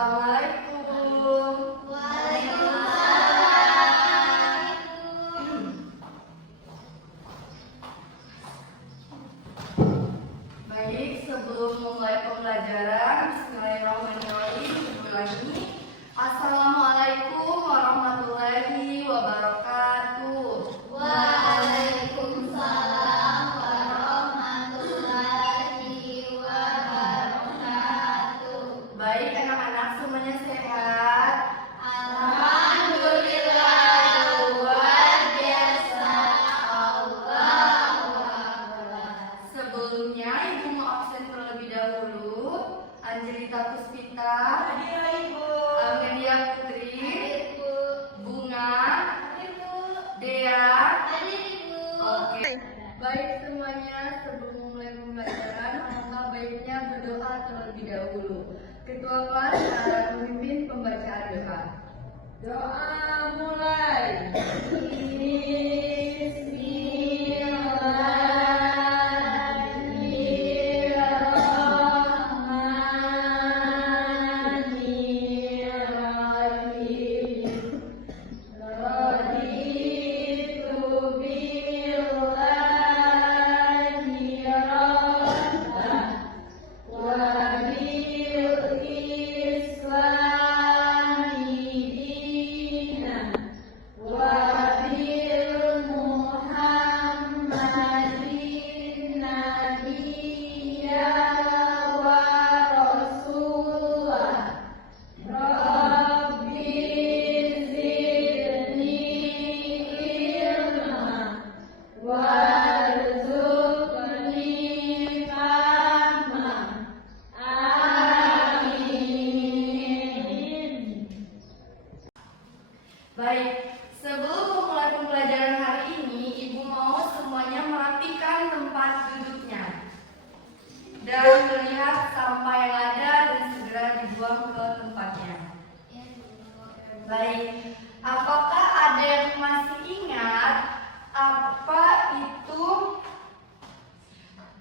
Assalamualaikum. Waalaikumsalam. Baik, sebelum memulai pembelajaran, Bismillahirrahmanirrahim. Ulangi. Assalamualaikum warahmatullahi wabarakatuh. Waalaikumsalam warahmatullahi wabarakatuh. Baik, anak-anak semuanya sehat? Alhamdulillah, luar biasa. Allahu Akbar. Sebelumnya, Ibu mau absen terlebih dahulu. Angelita Puspita, Hadir, Ibu. Amelia Putri, Hadir, Bu. Bunga, Hadir, Bu. Dea. Hadir, Ibu. Oke. Baik semuanya, sebelum memulai pembelajaran, alangkah baiknya berdoa terlebih dahulu. Ketua kelas akan memimpin pembacaan doa. Doa mulai. Bismillahirrahmanirrahim. Raditu billahi rabban wa bil islami dinan wa bil muhammadin nabiyya wa rasulah. Rabbi zidni ilma warzuqni fahma. Amin. Baik, sebelum memulai pembelajaran hari ini, Ibu mau semuanya merapikan tempat duduknya dan melihat sampah yang ada dan segera dibuang ke tempatnya. Baik, apakah ada yang masih ingat apa itu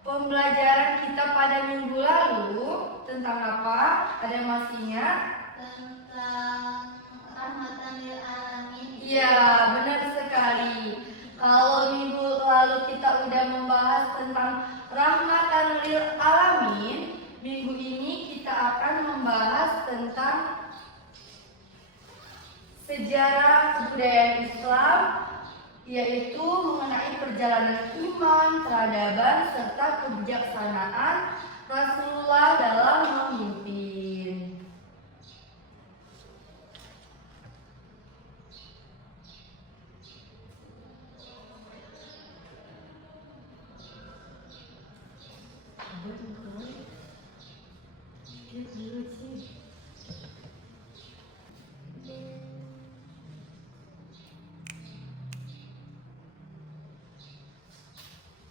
pembelajaran kita pada minggu lalu? Tentang apa? Ada yang masih ingat? Tentang rahmatan lil alamin. Iya, benar sekali. Kalau minggu lalu kita udah membahas tentang rahmatan lil alamin, minggu ini kita akan membahas tentang sejarah kebudayaan Islam, yaitu mengenai perjalanan iman, peradaban, serta kebijaksanaan Rasulullah dalam memimpin.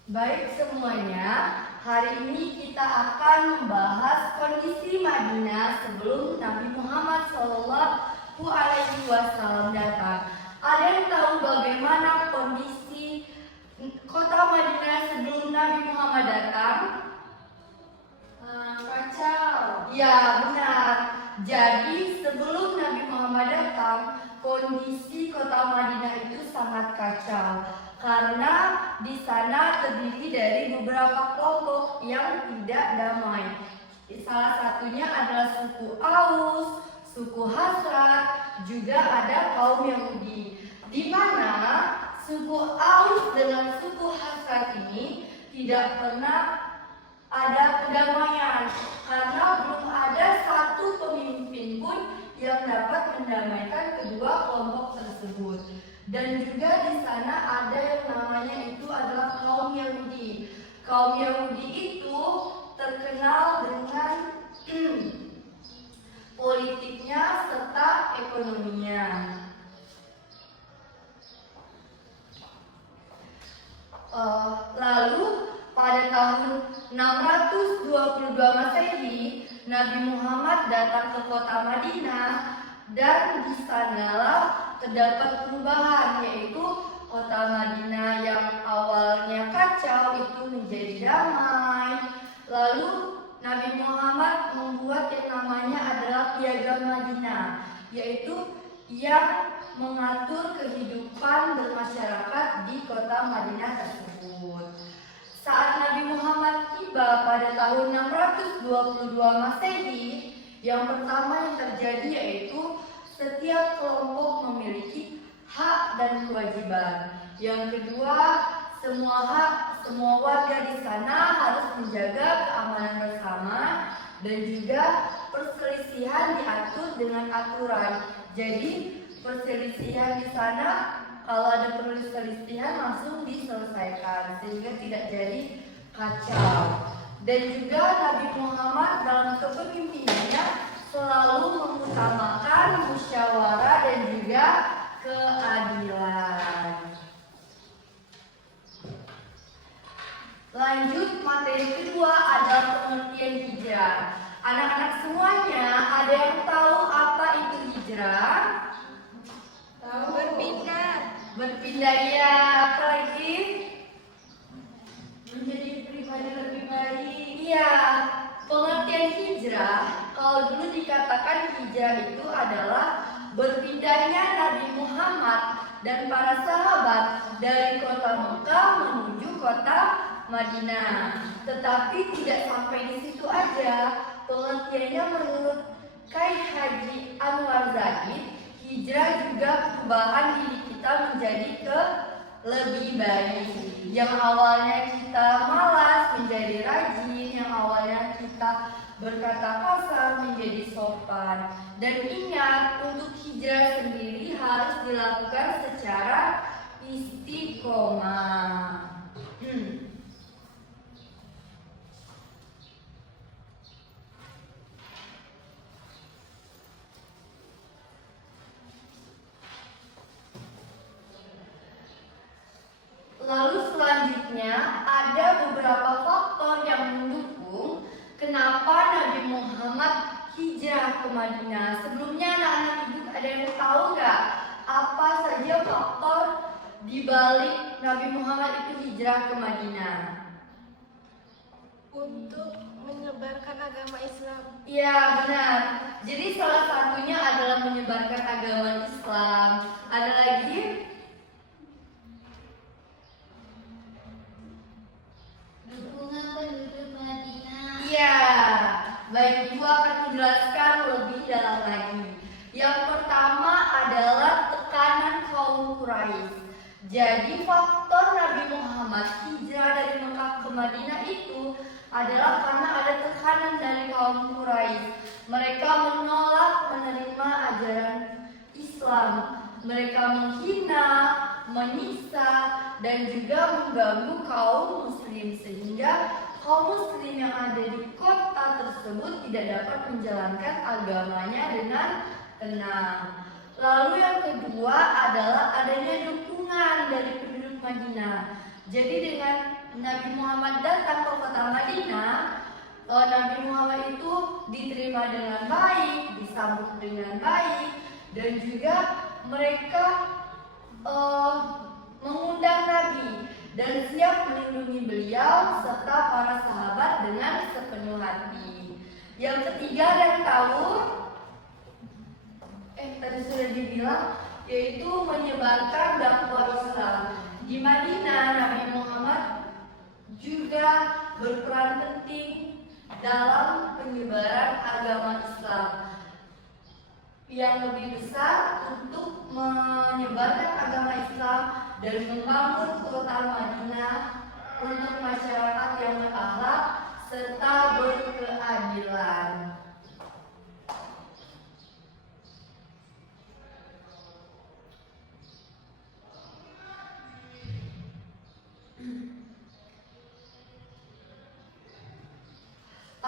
Baik semuanya, hari ini kita akan membahas kondisi Madinah sebelum Nabi Muhammad SAW datang. Ada yang tahu bagaimana kondisi kota Madinah sebelum Nabi Muhammad datang? Kacau. Ya, benar. Jadi sebelum Nabi Muhammad datang, kondisi kota Madinah itu sangat kacau. Karena di sana terdiri dari beberapa kelompok yang tidak damai. Salah satunya adalah suku Aus, suku Khazraj, juga ada kaum Yahudi. Di mana suku Aus dengan suku Khazraj ini tidak pernah ada kedamaian karena belum ada satu pemimpin pun yang dapat mendamaikan kedua kelompok tersebut. Dan juga di sana ada yang namanya itu adalah kaum Yahudi. Kaum Yahudi itu terkenal dengan politiknya serta ekonominya. Lalu pada tahun 622 Masehi, Nabi Muhammad datang ke kota Madinah dan di sanalah terdapat perubahan, yaitu kota Madinah yang awalnya kacau itu menjadi damai. Lalu Nabi Muhammad membuat yang namanya adalah Piagam Madinah, yaitu yang mengatur kehidupan bermasyarakat di kota Madinah tersebut. Saat Nabi Muhammad tiba pada tahun 622 Masehi, yang pertama yang terjadi yaitu setiap kelompok memiliki hak dan kewajiban. Yang kedua, semua warga di sana harus menjaga keamanan bersama, dan juga perselisihan diatur dengan aturan. Jadi perselisihan di sana, kalau ada perselisihan langsung diselesaikan sehingga tidak jadi kacau. Dan juga Nabi Muhammad dalam kepemimpinannya selalu mengutamakan musyawarah dan juga keadilan. Lanjut, materi kedua adalah pengertian hijrah. Anak-anak semuanya, ada yang tahu apa itu hijrah? Tahu. Berpindah. Berpindah, ya. Apa lagi? Menjadi pribadi lebih baik. Iya. Pengertian hijrah, kalau dulu dikatakan hijrah itu adalah berpindahnya Nabi Muhammad dan para sahabat dari kota Mekah menuju kota Madinah. Tetapi tidak sampai di situ aja. Pengertiannya menurut Kyai Haji Anwar Zahid, hijrah juga perubahan diri kita menjadi ke lebih baik. Yang awalnya kita malas menjadi rajin, yang awalnya kita berkata kasar menjadi sopan. Dan ingat, untuk hijrah sendiri harus dilakukan secara istiqomah. Lalu selanjutnya ada beberapa faktor yang mendukung kenapa Nabi Muhammad hijrah ke Madinah. Sebelumnya anak-anak ibu ada yang tahu nggak apa saja faktor dibalik Nabi Muhammad itu hijrah ke Madinah? Untuk menyebarkan agama Islam. Iya, benar. Jadi salah satunya adalah menyebarkan agama Islam. Ada lagi? Dukungan penduduk Madinah. Iya, baik, Ibu akan menjelaskan lebih dalam lagi. Yang pertama adalah tekanan kaum Quraisy. Jadi faktor Nabi Muhammad hijrah dari Mekah ke Madinah itu adalah karena ada tekanan dari kaum Quraisy. Mereka menolak menerima ajaran Islam. Mereka menghina, menyiksa, dan juga mengganggu kaum muslim, sehingga kaum muslim yang ada di kota tersebut tidak dapat menjalankan agamanya dengan tenang. Lalu yang kedua adalah adanya dukungan dari penduduk Madinah. Jadi dengan Nabi Muhammad datang ke kota Madinah, Nabi Muhammad itu diterima dengan baik, disambut dengan baik, dan juga mereka mengundang Nabi dan siap melindungi beliau serta para sahabat dengan sepenuh hati. Yang ketiga dan tahu, tadi sudah dibilang, yaitu menyebarkan dakwah Islam. Di Madinah, Nabi Muhammad juga berperan penting dalam penyebaran agama Islam. Yang lebih besar untuk menyebarkan agama Islam dan membangun kota Madinah untuk masyarakat yang berakhlak serta berkeadilan.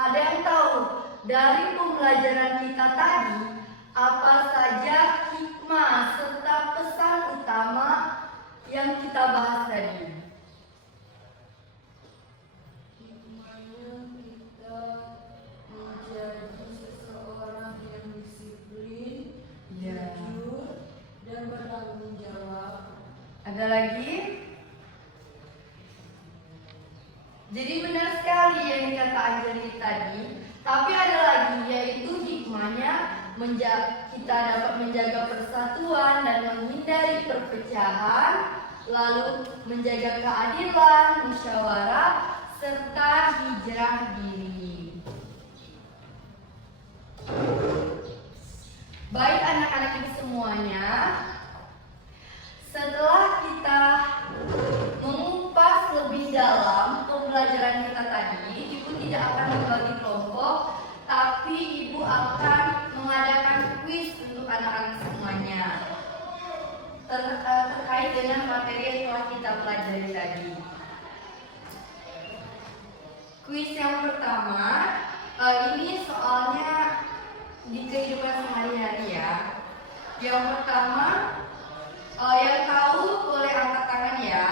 Ada yang tahu dari pembelajaran kita tadi apa saja hikmah serta pesan utama yang kita bahas tadi? Hikmahnya kita menjadi seseorang yang disiplin, jujur, dan bertanggung jawab. Ada lagi? Jadi benar sekali yang dikata Anjali tadi, tapi ada lagi, yaitu hikmahnya kita dapat menjaga persatuan dan menghindari perpecahan, lalu menjaga keadilan, musyawarah, serta hijrah diri. Baik anak-anak ibu semuanya, setelah kita mengupas lebih dalam pembelajaran kita tadi, ibu tidak akan membagi kelompok, tapi ibu akan mengadakan kuis untuk anak-anak semuanya terkait dengan materi yang telah kita pelajari tadi. Kuis yang pertama, ini soalnya di kehidupan sehari-hari ya. Yang pertama, yang tahu boleh angkat tangan ya.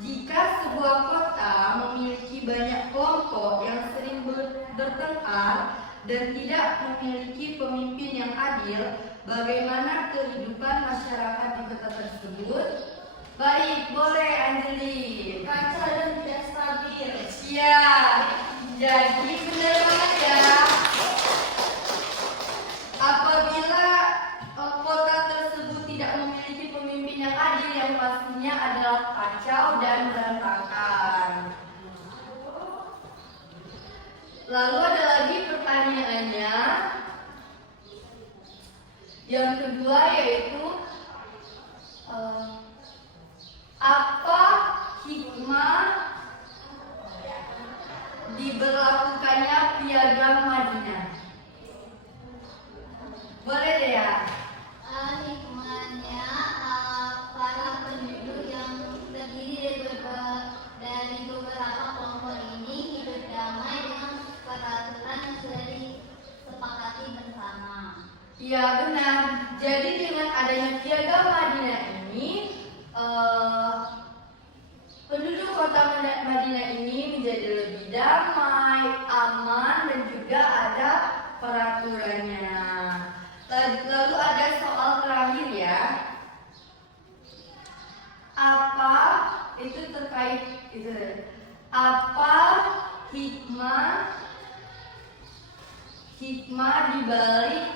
Jika sebuah kota memiliki banyak kelompok yang sering bertengkar dan tidak memiliki pemimpin yang adil, bagaimana kehidupan masyarakat di kota tersebut? Baik, boleh Anjeli. Kacau dan tidak stabil. Ya, jadi benar banget ya. Apabila kota tersebut tidak memiliki pemimpin yang adil, yang pastinya adalah kacau dan berantakan. Lalu ada lagi pertanyaannya. Yang kedua yaitu apa hikmah diberlakukannya Piagam Madinah? Boleh deh ya. Hikmahnya para penduduk yang terdiri dari beberapa kelompok ini hidup damai dengan peraturan yang sudah disepakati bersama. Iya benar. Jadi dengan adanya Piagam Madinah ini, penduduk kota Madinah ini menjadi lebih damai, aman, dan juga ada peraturannya. Lalu ada soal terakhir ya. Apa itu terkait itu? Apa hikmah dibalik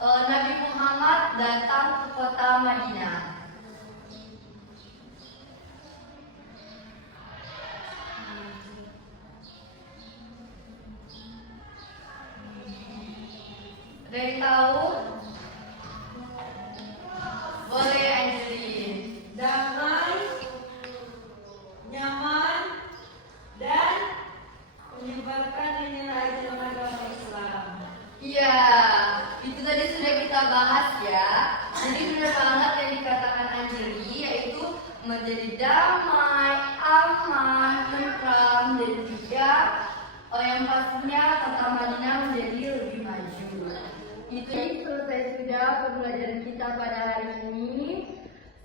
Nabi Muhammad datang ke kota Madinah? Ada yang tahu? Boleh Angelin. Damai, nyaman, dan menyebarkan nilai agama Islam. Iya, itu tadi sudah kita bahas ya. Jadi benar banget yang dikatakan Anjeli, yaitu menjadi damai, aman, tentram, dan juga yang pastinya kota Madinah menjadi lebih maju. Itu selesai sudah pembelajaran kita pada hari ini.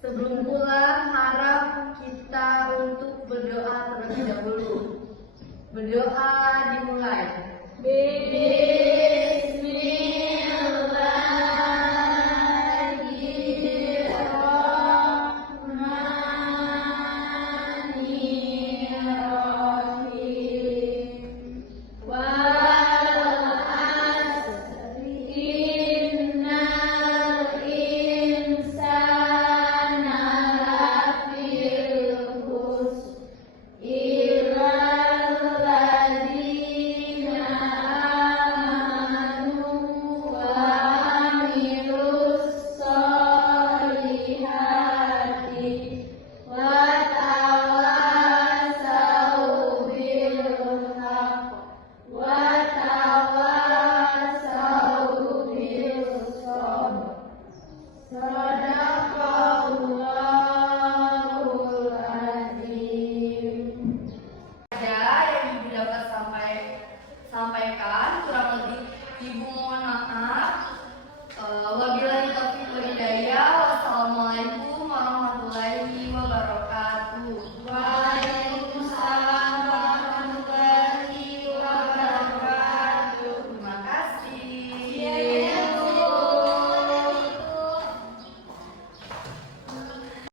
Sebelum pulang, harap kita untuk berdoa terlebih dahulu. Berdoa dimulai